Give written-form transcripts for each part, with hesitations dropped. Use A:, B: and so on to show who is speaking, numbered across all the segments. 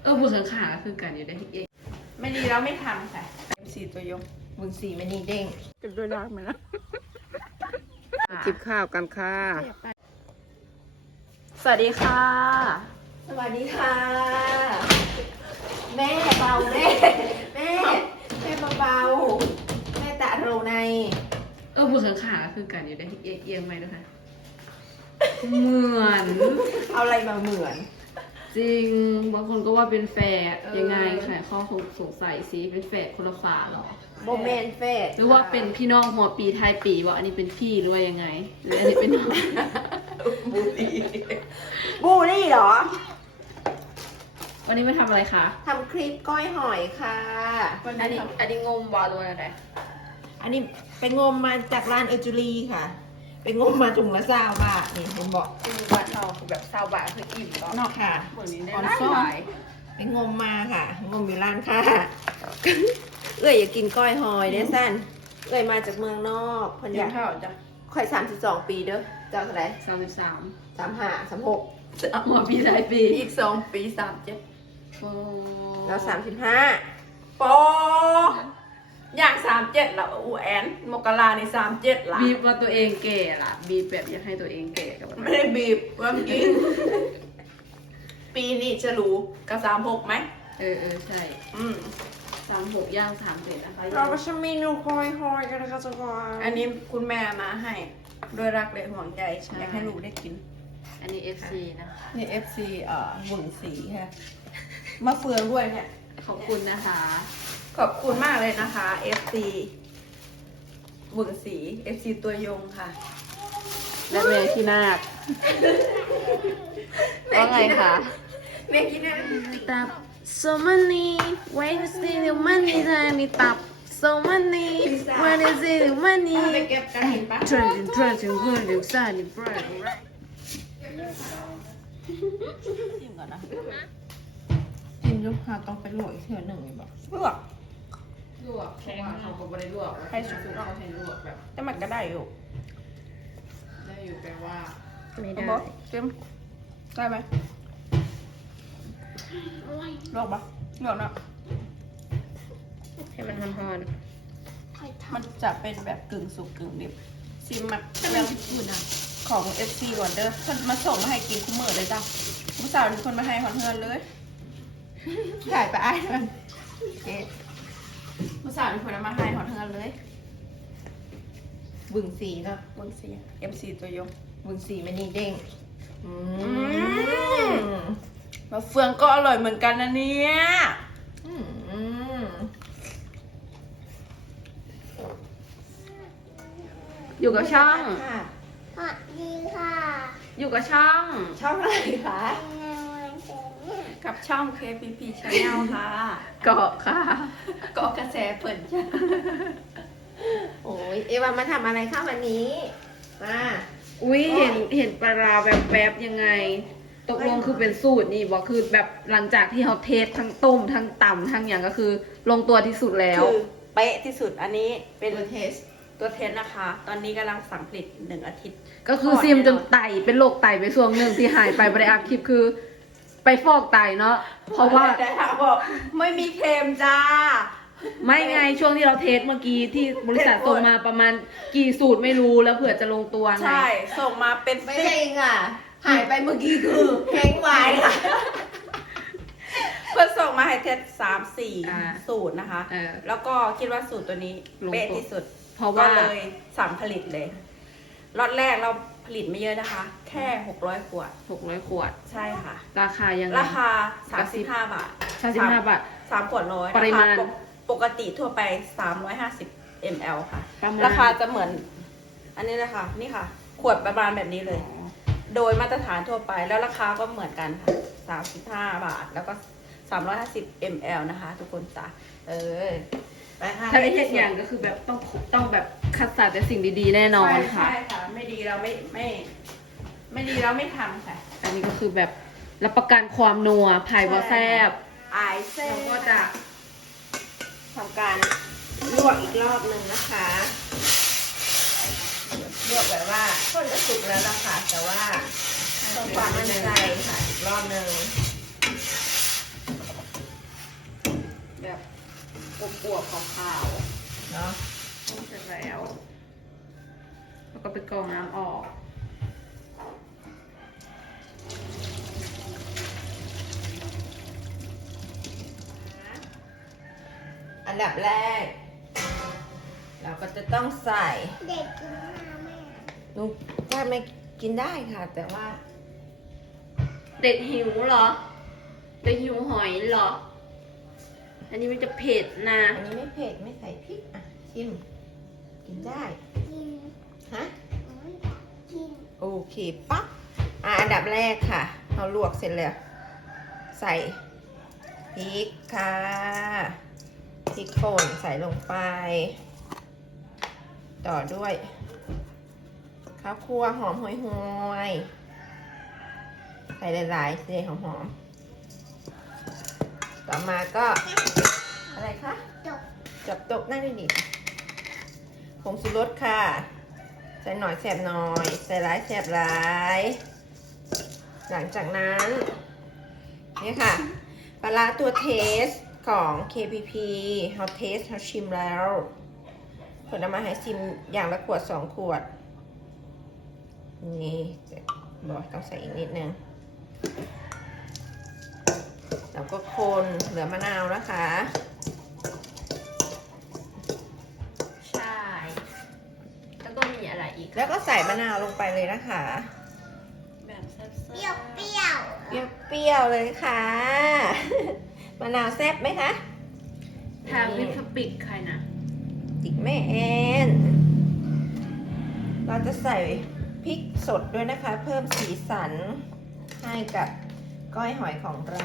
A: บุญสังขารคือกันอยู่ได้เอง
B: ไม่ดีแล้วไม่ทำค่ะสีตัวยง
C: บุญสีมันนี่เด้ง
B: กันด้วยรักไหมนะ
C: จิบข้าวกันค่ะ
B: สวัสดีค่ะ
C: สวัสดีค่ะ แม่เบาแม่แม่เบาแม่ตะโรใน
A: บุญสังขารคือกันอยู่ได้เอียงไหมด้วยค่ะเหมือน
C: เอาอะไรมาเหมือน
A: จริงบางคนก็ว่าเป็นแฝดยังไงไขข้อสงสัยสิเป็นแฝดคนละฝาหรอ
C: โมเมนเฟส
A: หรือว่าเป็นพี่น้องหัวปีท้ายปีว่าอันนี้เป็นพี่หรือว่ายังไงหรืออันนี้เป็นน้อง
C: บูลลี่เหรอ
A: วันนี้มาทำอะไรคะ
C: ทำคลิปก้อยหอยค่ะ
A: อันนี้งมบอลตัวอะไร
C: อันนี้ไปงมมาจากร้านเอจูรีค่ะ ไปงมมาถุงละ20 บาทนี่เห็นบอก
B: คือบ้านเราคือแบบ20 บาทคืออิ่มก็
C: นอกค่ะ
A: เหมือนนี้ได้
B: ออน
A: หลาย
B: ซ่อ
A: หลาย
C: ไปงมมาค่ะ งมอยู่ร้านค่ะ เอ้ยอยากกินก้อยหอยเด้สั้นเอ้ยมาจากเมืองนอกเพันอยาก
B: เท่าจ้ะ
C: ค่อย32 ปีเด้อเจ้าเท่าไหร่
A: 33
C: 35 36
A: หัวปีท้ายปี
B: อีก2 ปี37
A: โอ้
C: แล้ว35
B: ปออยาก37แล้วอูแอนมกราใน37ละ
A: บีบว่าตัวเองแก่ล่ะบีบแบบอยากให้ตัวเองแก่กับ
B: ไม่ได้บีบว่าเมื่อกี้ปีนี้จะรู้กับ36ไหม
A: ใช่ 36ย่าง37นะคะ
C: เราก็จะเมนูก้อยหอยกันนะคะทุกคน
B: อันนี้คุณแม่มาให้ด้วยรักและห่วงใจอยากให้ลูกได้กิน
A: อันนี้ FC นะคะ
C: นี่ FC บุญสีค่ะมะเฟืองด้วยเนี่ย
A: ขอบคุณนะคะ
B: ขอบคุณมากเลยนะคะ FC บุญศรี FC ตัวยงค่ะ
A: และเมย์ที่นาคว่าไงคะ
B: แม่คิดนะ
A: ตับ so money when you see the money เธอมีตับ so money when you see the money
B: ไปเก็บกระถิ่นปะ
A: trudging sunny bright
C: ชิมก่อนนะกินลูกค้าต้องไปลวกอีกเทื่อหนึ่งเลยบอกลวก
A: ลวกเพราะว่าเขาก็ไม่ได้ลวก
B: ให้สุก
A: เขาให้ลวกแบบ
B: แต่มันก็ได้อยู่
A: ได้อยู่แปลว่า
C: ไม่
B: เอา
C: ได้
B: บอกเต็มได้ไหมลวกปะลวกเนาะ
C: ให้มันทอน
B: มันจะเป็นแบบกึ่งสุกกึ่งดิบซิมมาเรื่องอุ่นอ่ะของ FC ก่อนเด้อคนมาส่งมาให้กินคุ้มมือเลยจ้ะผู้สาวนี่คนมาให้หอนเฮือนเลย
C: ๆถ่ายไปไอ้มันเอ๊ะ
B: ผู้สาวนี่คนเอามาให้หอนเฮือนเลย
C: บึงสีเนาะ
B: บุญศรี MC ตัวยง
C: บึงสีมันนี่เด้งอืม
B: มะเฟืองก็อร่อยเหมือนกันนะเนี่ย
C: อืม
A: อยู่กับช่อง
C: ค่ะ
D: สวัสดีค่ะ
A: อยู่กับช่อง
C: ช่องอะไรคะ
B: กับช่อง KPP Channel ค่ะ
A: เกาะค่ะ
B: ก็กระแสเปิดจ้ะ
C: โอ้ยเอวามาทำอะไรคะวันนี้มา
A: อุ้ยเห็นปลาร้าแวบๆยังไง ตกลงคือเป็นสูตรนี่บอกคือแบบหลังจากที่เขาเทสทั้งต้มทั้งตำทั้งอย่างก็คือลงตัวที่สุดแล้ว
B: คือเป๊ะที่สุดอันนี้เป็น
C: ตัวเทส
B: ตัวเทสนะคะ ตอนนี้กำลังสั่งผลิต1 อาทิตย์
A: ก็คือซิมจนไตเป็นโรคไตไปช่วงหนึ่งที่หายไปบริอัพคลิปคือ ไปฟอกไตเนาะเพราะว่า
B: แต่ถามบอกไม่มีเค็มจ้า
A: ไม่ไงช่วงที่เราเทสเมื่อกี้ที่บริษัทส่งมาประมาณกี่สูตรไม่รู้แล้วเผื่อจะลงตัวไง
B: ใช่ ส่งมาเป็น
C: ไม่ใช่เองอ่ะ หายไปเมื่อกี้คือแห้งไวายค่ะ
B: เพื่อส่งมาให้เทส3-4
A: อ่า
B: สูตรนะคะ แล้วก็คิดว่าสูตรตัวนี้
A: ลงตัว
B: เป๊ะที่สุด
A: เพราะ
B: ก็
A: ว่า
B: เลยสั่งผลิตเลยล็อตแรกเราผลิตไม่เยอะนะคะ แค่600 ขวด
A: 600 ขวด
B: ใช่ค่ะ
A: ราคายังไง
B: ราคา 35 บาท
A: 35 บาท
B: 3 ขวดร้อย
A: ปริมาณ
B: ปกติทั่วไป 350 ml ค่ะ
A: ประมาณ
B: ราคาจะเหมือน อันนี้เลยค่ะ นี่ค่ะ ขวดประมาณแบบนี้เลย โดยมาตรฐานทั่วไปแล้วราคาก็เหมือนกันค่ะ35 บาท แล้วก็ 350 ml นะคะ ทุกคนจ้ะไปค่ะ
A: ถ้าได้เห็นอย่างก็คือแบบต้องแบบคัดสรรแต่สิ่งดีๆแน่นอนค่ะ
B: ใช่ค่ะ ไม่ดีเราไม่ดีเราไม่ทำค่ะ
A: อันนี้ก็คือแบบรับประกันความนัวไผ่บอแซบ
B: อายเส้
A: เรา
B: น
A: ก็จะ
C: ทำการลวกอีกรอบหนึ่งนะคะลวกแบบว่าต้นจะสุกแล้วล่ะค่ะแต่ว่าต้องความมั่นใจค่ะอีกรอบหนึ่ง
A: อวบๆขาว
C: เนาะ
A: ๆต้มเสร็จแล้วแล้วก็ไปกรองน้ำออก
C: อันดับแรก เราก็จะต้องใส่
D: เด็กกินน้ำแม่
C: ลูกว่าไม่กินได้ค่ะ แต่ว่า
A: เด็กหิวเหรอ เด็กหิวหอยเหรอ อันนี้มันจะเผ็ดนะ
C: อันนี้ไม่เผ็ดไม่ใส่พริกอ่ะชิม กินได้
D: กิน
C: ฮะ
D: ไม่อยากกิน
C: โอเคปั๊บอันดับแรกค่ะ เราลวกเสร็จแล้ว ใส่พริกค่ะพริกป่นใส่ลงไป ต่อด้วยข้าวคั่วหอมห่วยๆใส่หลายๆสิหอมๆต่อมาก็ อะไรคะ
D: จบ
C: จับตกนั่งดีๆผงชูรสค่ะ ใส่หน่อยแสบหน่อย ใส่หลายแสบหลาย หลังจากนั้น นี่ค่ะ ปลาร้าตัวเทสของ KPP เราเทสเราชิมแล้วผลเอามาให้ชิมอย่างละขวด2 ขวด นี่บอกต้องใส่อีกนิดนึง แล้วก็คนเหลือมะนาวนะคะ
A: ใช่ แล้วก็มีอะไรอีก
C: แล้วก็ใส่มะนาวลงไปเลยนะคะ
A: แบบแซ่บ
D: เปรี้ยวเปรี้ยว
C: เปรี้ยวๆเลยค่ะ มะนาวแซ่บไหมคะ
A: ๆทางวิปปิกใครนะ
C: จิกแม่แอน เราจะใส่พริกสดด้วยนะคะ เพิ่มสีสันให้กับก้อยหอยของเรา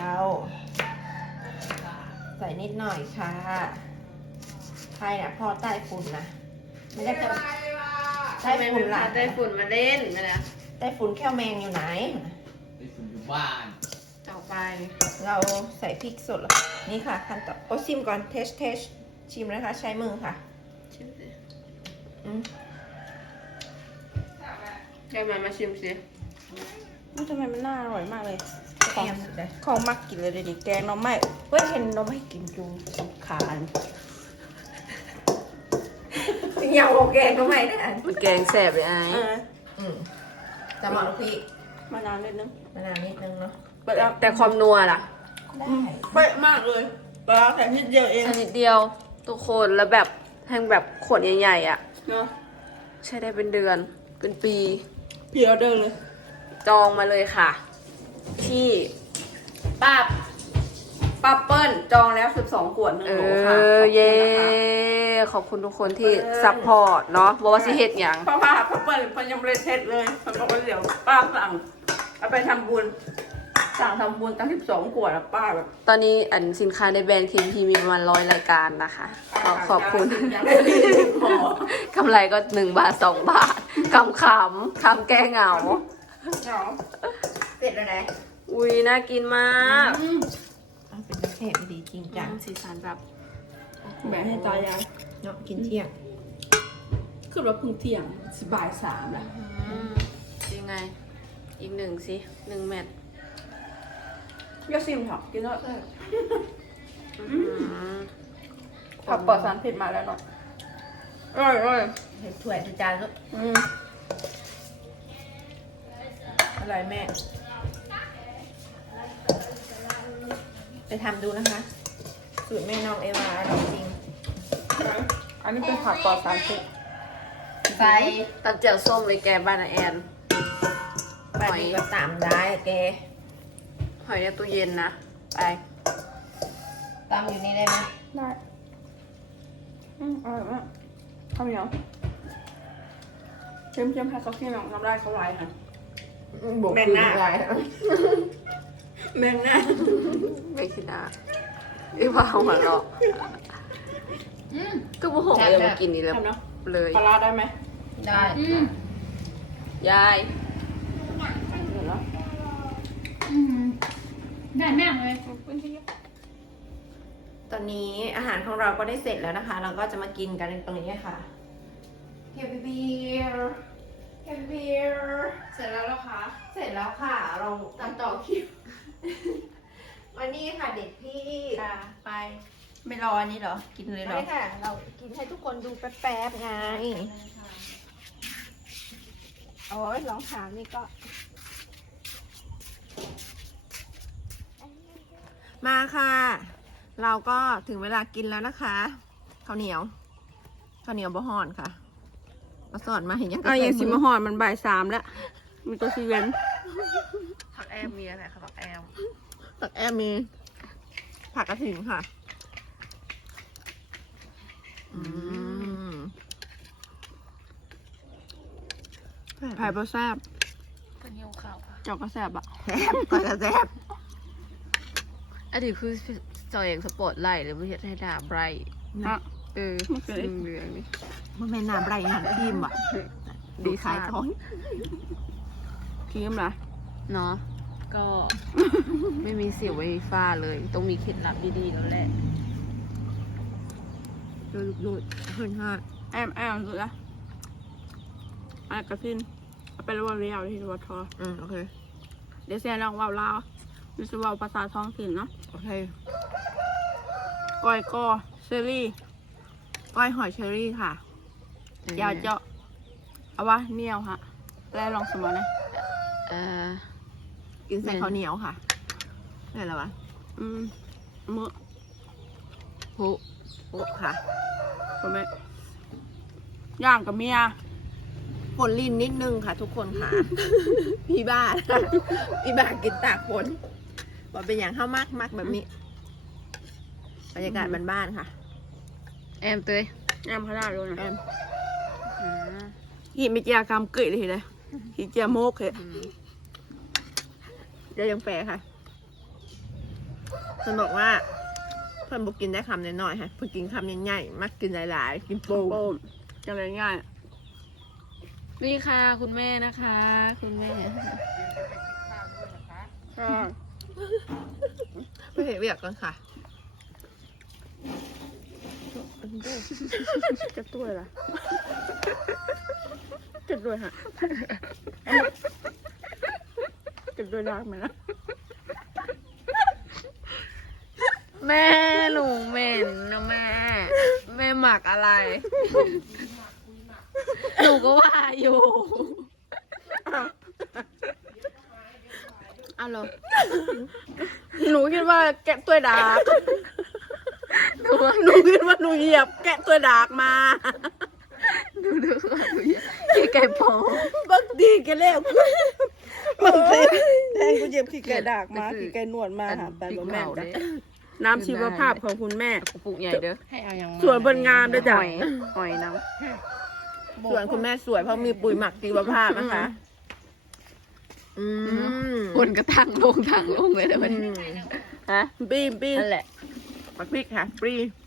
C: ใส่นิดหน่อยค่ะใครนะพ่อใต้ฝุ่นนะ ไม่ได้พ่อใต้
A: ทำไม
C: ฝุ่
A: ไม่
C: น
A: พา
C: ล่ะ
A: ได้ฝุ่นมาเล่นนะ
C: ใต้ฝุ่นแค่แมงอยู่ไหน
E: ไปฝุ่นอยู่บ้าน
A: ต่อไป
C: เราใส่พริกสดแล้วนี่ค่ะขั้นต่อโอ้ชิมก่อนเทสชิมนะคะ ใช้มือค่ะ
A: ชิมสิ
C: อืม
A: แกมาชิมสิ
B: ทำไมมันน่าอร่อยมากเลย
C: แอมสุดเลย
B: ของมักกินเลยเดี๋ยวนี้แกงหน้องไม่เฮ้ยเห็นหน้องไม่กินจูขาน
C: เหยาโอแกงก็ไม่ได้อัน
A: มันแกงแสบเลยไอ้
C: อืมจะเหมาะกับพริก
B: มานานนิดนึง
C: มะนาวนิดนึงเนาะ
B: เปิดแล้ว
A: แต่ความนัวล่ะ
C: ได้
B: เป๊ะมากเลยปลาแค่นิดเดียวเอง
A: แค่นิดเดียวทุกคนแล้วแบบแห้งแบบขวดใหญ่ๆอ่ะ
B: เนาะ
A: ใช้ได้เป็นเดือนเป็นปี
B: เพียวเดินเลย
A: จองมาเลยค่ะ ที่ป้าเปิ้ลจองแล้ว12 ขวด1 โหลค่ะ
B: เย้
A: ขอบคุณทุกคนที่ซัพพอร์ตเนาะบอกว่าสิเฮ็ดหยัง
B: เพราะว่าพ่อเปิ้ลเพิ่นยังไม่ได้เทสเลยเพิ่นบอกว่าเดี๋ยวป้าสั่งเอาไปทำบุญสั่งทำบุญตั้ง12 ขวดแล้วป้าแบบ
A: ตอนนี้อันสินค้าในแบรนด์ KP มีประมาณ100 รายการนะคะขอบคุณ
B: ยังไม่ได้พอก
A: ำไรก็1 บาท 2 บาทคำคำแก้เหงา
B: เนาะ
C: เสร็จแล้วนะ
A: อุ้ยน่ากินมาก
C: เป็นประเภทดีจริงจัง
A: สีสันแบบ
B: แบ่งให้ตายาย
C: เนาะกินเที่ยง
B: คือว่าเพิ่งเที่ยงบ่าย 3แล้ว
A: ยังไง อีก1 สิ1 เม็ด
B: ก็ซิมเถอะกินแล้ว
A: อืม
B: ผักปลอดสารพิษมาแล้วเนาะอร่อยอร่อย
C: เห็ดถ้วยจานก็ อร่อยแม่ ไปทำดูนะคะ สูตรแม่น้องเอวาอร่อยจริง
B: อันนี้เป็นผักปลอดสารพิษ
A: ใส่ตัดเจียวส้มเลยแกบ้านอาแอน
C: บ้านนี้ก็ตามได้แก
A: หอยในตู้เย็นนะ ไป
C: ตามอยู่นี่ได้ไหม
B: ได้อร่อยมากข้าวเหนียวเชื่อมให้เขาขี้หนองน้ำลายเขาไหลค่ะ
C: บวก
B: แบ่งหน้า
C: คืนได้
B: แมงหน้า
A: ไม่คิดนะอีว่าหัวเราะก็บุหงเลยมากินนี่แล้ว
B: ทำเนาะ
A: เลย
B: ปลาร้าได้ไหม
C: ได้
A: ยาย
B: เดี๋ยวเนาะ
D: ได้แม่เลย
C: ตอนนี้อาหารของเราก็ได้เสร็จแล้วนะคะ เราก็จะมากินกันตรงนี้ค่ะเคปเบียร์เคปเบียร์
A: เสร็จแล้วเหรอคะ
C: เสร็จแล้วค่ะ เราตัดต่อคลิป วันนี้ค่ะเด็กพี่
A: ค่ะ ไป
B: ไม่รออันนี้เหรอ กินเลยเหรอ
C: ไม่ค่ะ เรากินให้ทุกคนดูแป๊บๆไงโอ้ยลองถามนี่ก็ มาค่ะ เราก็ถึงเวลากินแล้วนะคะข้าวเหนียวบะห่อนค่ะมาสอนมาเห็นยัง
B: เอาอย่างสิมาหอนมันบ่าย3แล้ว มีตัวซีเวน
A: ผักแอมมีอะไรคะผักแอม
C: ตักแอมมีผักกระถิ่นค่ะ
B: ไผ่ปลาแซ่บ
A: เป็นหิวข้าวค่ะ
B: เจอกกระแซ่บอะ
C: แซ่บก็จะแซ่บ
A: อันนี้คือจอยเองสปอร์ตไลท์หรือไม่ใช่ให้ดาไบรท์
B: นะ
A: เออเหลืองๆนี่
C: มันแม่น้ำไรหันทีมอ่ะดีขายท้อง
B: ครีมเหรอ
A: เนาะก็ ไม่มีเสียงไวไฟฟ้าเลย ต้องมีเคล็ดลับดีๆแล้วแหละ
C: ดูขึ้นห้า
B: แอมสุดละอ่ะกระพินเอาไปเรียกว่าเรียวที่วัดทอ
C: โอเค
B: เดี๋ยวเสียลองว่าวลาวดิสว่าวภาษาท้องถิ่นเนาะ
C: โอเค
B: ก้อยกอเชอรี่
C: ก้อยหอยเชอรี่ค่ะ
B: ยาเจาะเอาวะเหนียวฮะแล้วลองสมอนะ
A: เออ
C: กินใส่ข้าวเหนียวค่ะได้แล้ววะ
B: มือ
A: โห
C: โอ้ค่ะ
B: ผมไม่ย่างกับเมีย
C: ฝนลินนิดนึงค่ะ ทุกคนค่ะ พี่บ้า พี่บ้ากินตากฝนว่าเป็นอย่างข้าวมากแบบนี้บรรยากาศบ้านๆค่ะ
A: แอมเตย
B: แอมขนาดเลย
C: แอ
B: นะ
C: ม
B: หีไม่เจียกรรมเกยเลยทีเลยหีเจียโมกเหรอ
C: เดี๋ยวยังแปลค่ะเพิ่นบอกว่าเพิ่นบอกกินได้คำน้อยๆค่ะเพิ่นกินคำใหญ่ๆมักกินหลายๆกินโป่ง
B: โป้มจะเลยง่าย
A: นี่ค่ะคุณแม่นะคะ คุณแม่
C: เพื่อเห็นเวียกก่อนค่ะ
B: จะด้วยล่ะจะด้วยฮะจะด้วยรักไหมนะ
A: แม่หนูเหม็นนะแม่ แม่หมักอะไร หนูก็ว่าอยู่
B: อ้าวเหรอหนูคิดว่าแกะตัวดาก หนูคิดว่าหนูเหยียบแกะตัวดากมา
A: ดูค่ะไก่ปอง
B: บักดีกันแล้วบักดีแทงกูเหยียบขี้ไก่ดากมาขี้ไก่หนวดมาหาไปบ่แม่นจ้ะน้ำชีวภาพของคุณแม่
A: กระปุกใหญ่เด้อให้เอาอย่าง
B: สวยบนงามด้วยจ้ะ
A: หอยน้
C: ส่วนคุณแม่สวยเพราะมีปุ๋ยหมักชีวภาพนะคะ
A: ำคนก็ทั้งลงเลยแต่มัน
B: ฮะปีน
A: นั่นแหละ
C: ปักพริกค่ะฟรี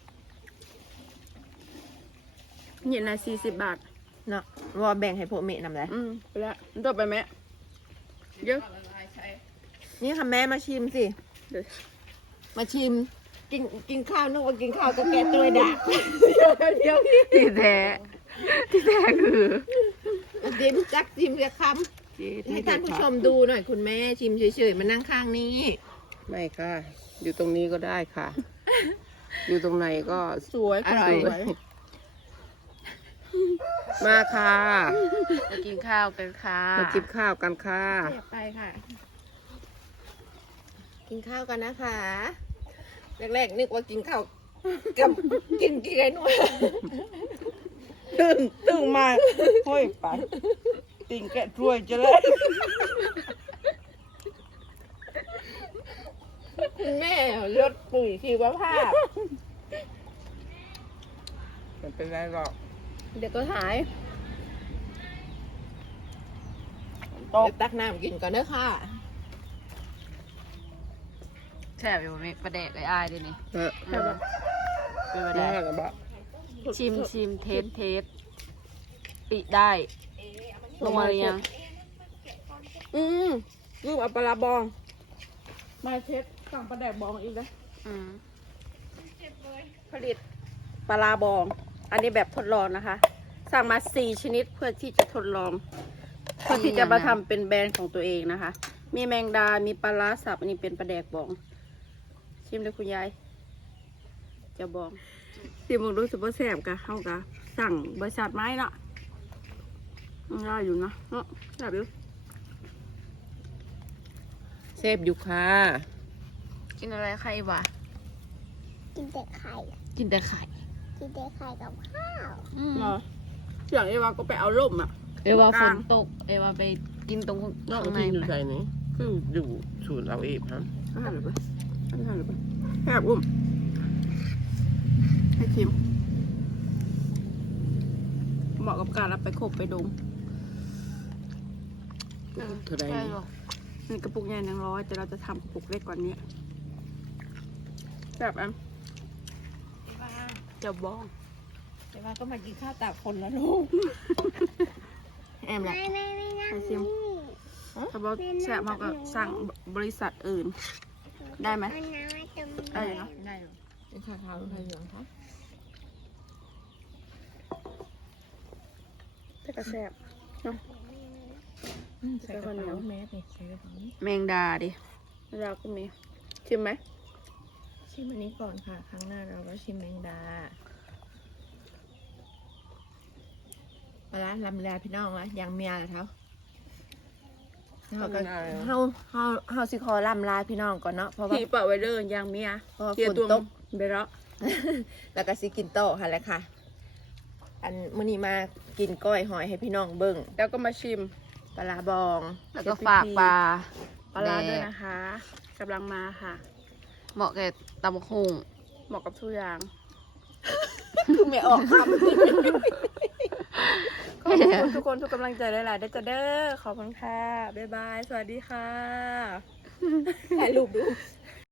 B: เห็นนะ40 บาท
C: เนาะว่าแบ่งให้พวกเมะนำเลย
B: ไปแล้วตัวไปไหมเยอะ
C: นี่ค่ะแม่มาชิมสิ
B: เดี๋ยว
C: มาชิม กินข้าวนึกว่ากินข้าวก็แกะตัวยด่าเดี๋ยว
A: ที่แท้คือ
C: ชิมจักชิมจะคำให้ท่านผู้ชมดูหน่อยคุณแม่ชิมเฉยๆมานั่งข้างนี้
F: ไม่ค่ะ อยู่ตรงนี้ก็ได้ค่ะ อยู่ตรงไหนก็
B: สวย
F: อร่อย
B: สวย
F: มาค่ะ
A: มากินข้าวกันค่ะ
F: มากินข้าวกันค่ะ
C: ไปค่ะ กินข้าวกันนะคะแรกๆนึกว่ากินข้าวกับกินไก่นวด
B: ตึงมาเฮ้ยไปติ่งแกะถ้วยจะเลย
C: คุณแม่ลดปุ๋ยชีวภาพ
F: ไม่เป็นไรหรอก
C: เดี๋ยวก็หาย
B: ตก
C: เดี๋ยวตักน้ำกินก่อนเด้อค่ะ
A: แซ่บอยู่นี่ประแดกไอ้อายด้วยนี่
F: เออ
B: ใช่ปะ
A: เป็นประแด
F: แม่
A: ก
F: กับบะ
A: ชิมเทสปิได้ลงมาหรือยัง
B: ลูกเอาปลาร้าบอง มาเช็ดสั่งปลาแดกบองอีกแล้ว ผลิตปลาร้าบอง อันนี้แบบทดลองนะคะ สั่งมา4 ชนิดเพื่อที่จะทดลอง เพื่อที่จะมาทำเป็นแบรนด์ของตัวเองนะคะ มีแมงดา มีปลาร้าสับ อันนี้เป็นปลาแดกบอง ชิมเลยคุณยาย
F: จะบอก
B: สิมึงรู้สึกว่าแสบกะเข้ากะสั่งบริษัทไม้ละได้อยู่นะเนาะแสบอยู่
F: เซฟอยู่ค่ะ
A: กินอะไรไข่วะ
D: กินแต่ไข่
A: กินแต่ไข่
D: กินแต่ไข่กับข้าว
B: เนาะอย่างเอวาก็ไปเอาล่มอ่ะ
A: เอว่า
B: ก
A: ฝ
B: ลาง
A: นตกเอว่าไปกินตรง
F: นอก
A: ข้างใน
F: ที่อยู่
A: ไป
F: ใจนี้คืออยู่ศูนย์เอาเอฟฮะ
B: ข้าวหรือเปล่าข้าวหรือเปล่าแสบอุ้มให้ชิมเหมาะกับการรับไปโคบไปดม
F: เท่าไร
A: ใช่
F: นี่
A: หรอ
B: นี่กระปุกใหญ่100แต่เราจะทำกระปุกเล็กกว่านี้แบบอันจะบ้อง
C: แต่ว่าก็มากินข้าวตากคนแล้วลูกแอมละ
D: ไม่นั่ง
B: ให้ชิม ถ้าบอกแสบเราก็สั่งบริษัทอื่น ได้ไหม
D: เอาน้ำมาตรงนี้
B: ได้เนาะ
C: ได้หรอเป็นข้าวขาวไทยเหลืองครับ
B: แต่กระแสบ
C: ใส่กระเป๋าแมสนี่ใส่กระเป๋านี้
B: แมงดาดิเราก็มี ชิมไหม
C: ชิมอันนี้ก่อนค่ะ ครั้งหน้าเราก็ชิมแมงดาเอาละลำลาพี่น้องละยังเมียละเท้าเราก็เฮาสิขอลำลาพี่น้องก่อนเนาะเพราะว่า
B: ขี่เปิดไว้เด้อยางเมีย
C: เพราะว่า
B: เกีย
C: ฝ
B: ร์
C: น
B: ตัว
C: ตก
B: เบลล์
C: แล้วก็สิกินโต๊ะค่ะแหละค่ะ อันมื้อนี้มากินก้อยหอยให้พี่น้องเบิ่ง
B: แล้วก็มาชิม
C: ปลาร้าบอง
A: แล้วก็ฝากปลา
B: ปลาร้า
A: แดก
B: ด้วยนะคะกำลังมาค่ะ
A: เหมาะแก่ตำคุง
B: เหมาะกับทุกอย่าง
C: คือไม่ออกค
B: ขอบคุณทุกคนทุกกำลังใจหลายๆได้จะเด้อขอบคุณค่ะ บ๊ายบาย สวัสดีค่ะ
C: ำถ่ายรูปดู